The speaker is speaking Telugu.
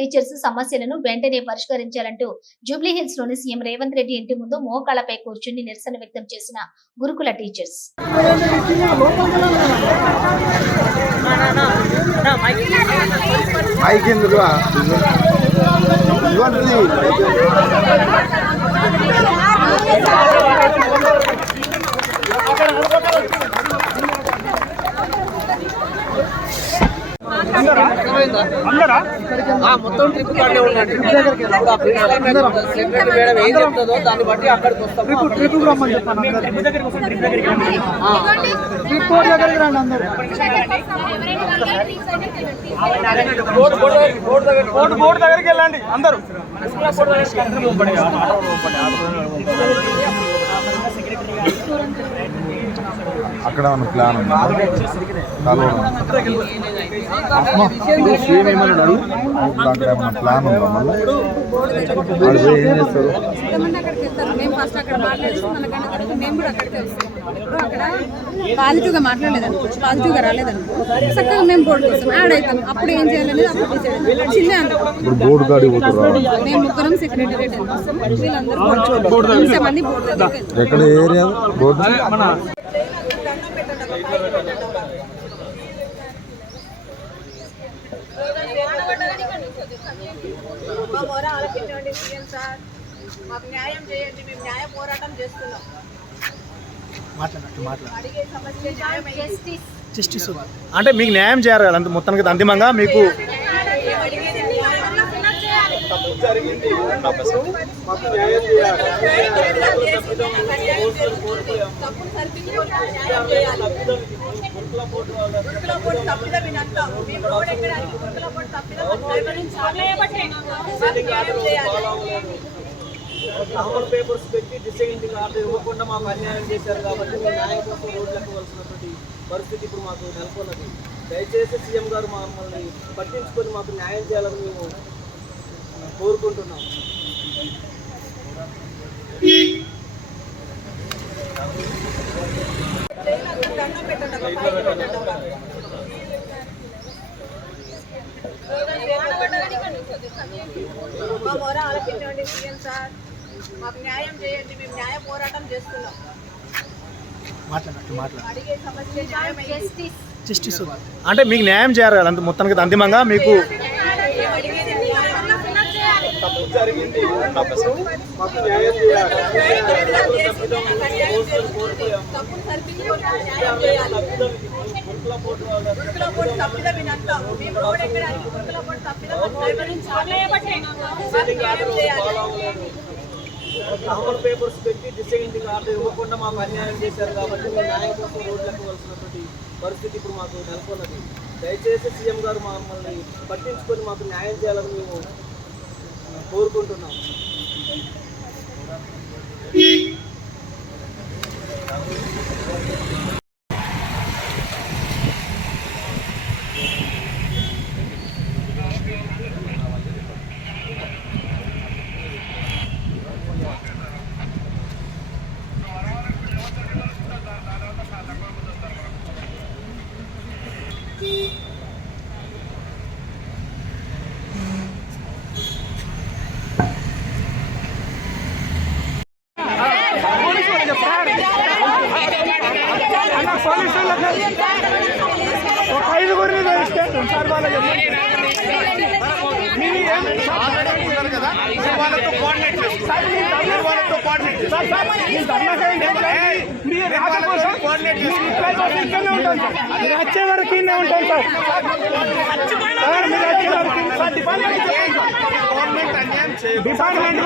టీచర్స్ సమస్యలను వెంటనే పరిష్కరించాలంటూ జూబ్లీహిల్స్ లోని సీఎం రేవంత్ రెడ్డి ఇంటి ముందు మోకాళ్లపై కూర్చుని నిరసన వ్యక్తం చేసిన గురుకుల టీచర్స్. మొత్తం ట్రిప్ కాడే ఉండండి. ఏం చెప్తుందో దాన్ని బట్టి అక్కడికి వస్తాం. బోర్డు దగ్గరికి వెళ్ళండి అందరూ. అక్కడ ఉన్న ప్లాన్ అక్కడ ఏమన్నా ప్లాన్ ఉందా మళ్ళీ ఏం చేస్తారు? మేము ఫస్ట్ అక్కడ మాట్లాడేసి మన గంట తర్వాత మేము కూడా అక్కడికి వస్తాం. ఇప్పుడు అక్కడ పాజిటివ్గా మాట్లాడలేదనుకో, పాజిటివ్గా రాలేదనుకో చక్కగా మేము బోర్డు కోసం యాడ్ అవుతాం. అప్పుడు ఏం చేయాలనేది అప్పుడు డిసైడ్ చిన్న ఇప్పుడు బోర్డు కాడికి పోతారు. మేము ముగ్గురం సెక్రటేరియట్ వీళ్ళందరూ మంది బోర్డు ఎక్కడ ఏరియా బోర్డు మాకు న్యాయం చేయండి, మేము న్యాయ పోరాటం చేస్తున్నాం. అంటే మీకు న్యాయం చేయాలి కదా మొత్తానికి అంతిమంగా మీకు కామన్ పేపర్స్ పెట్టి డిసైడింగ్ ఆర్డర్ ఇవ్వకుండా మాకు అన్యాయం చేశారు కాబట్టి మేము న్యాయం కోసం రోడ్లకు వలసినటువంటి పరిస్థితి ఇప్పుడు మాకు నెలకొన్నది. దయచేసి సీఎం గారు మమ్మల్ని పట్టించుకొని మాకు న్యాయం చేయాలని మేము కోరుకుంటున్నాం. మా మొర ఆలపించండి సీఎం సార్, మాకు న్యాయం చేయండి, మేము న్యాయ పోరాటం చేస్తున్నాం. అడిగే సమస్య జస్టిస్ అంటే మీకు న్యాయం చేయాలి కదా మొత్తానికి అంతిమంగా మీకు కామన్ పేపర్స్ పెట్టి డిసైడింగ్ ఆర్డర్ ఇవ్వకుండా మాకు అన్యాయం చేశారు కాబట్టి మేము న్యాయం కోసం రోడ్లకు వలసినటువంటి పరిస్థితి ఇప్పుడు మాకు నెలకొన్నది. దయచేసి సీఎం గారు మమ్మల్ని పట్టించుకొని మాకు న్యాయం చేయాలని మేము కోరుకుంటున్నాం. వచ్చే వరకు ఉంటాం సార్. డిపార్ట్మెంట్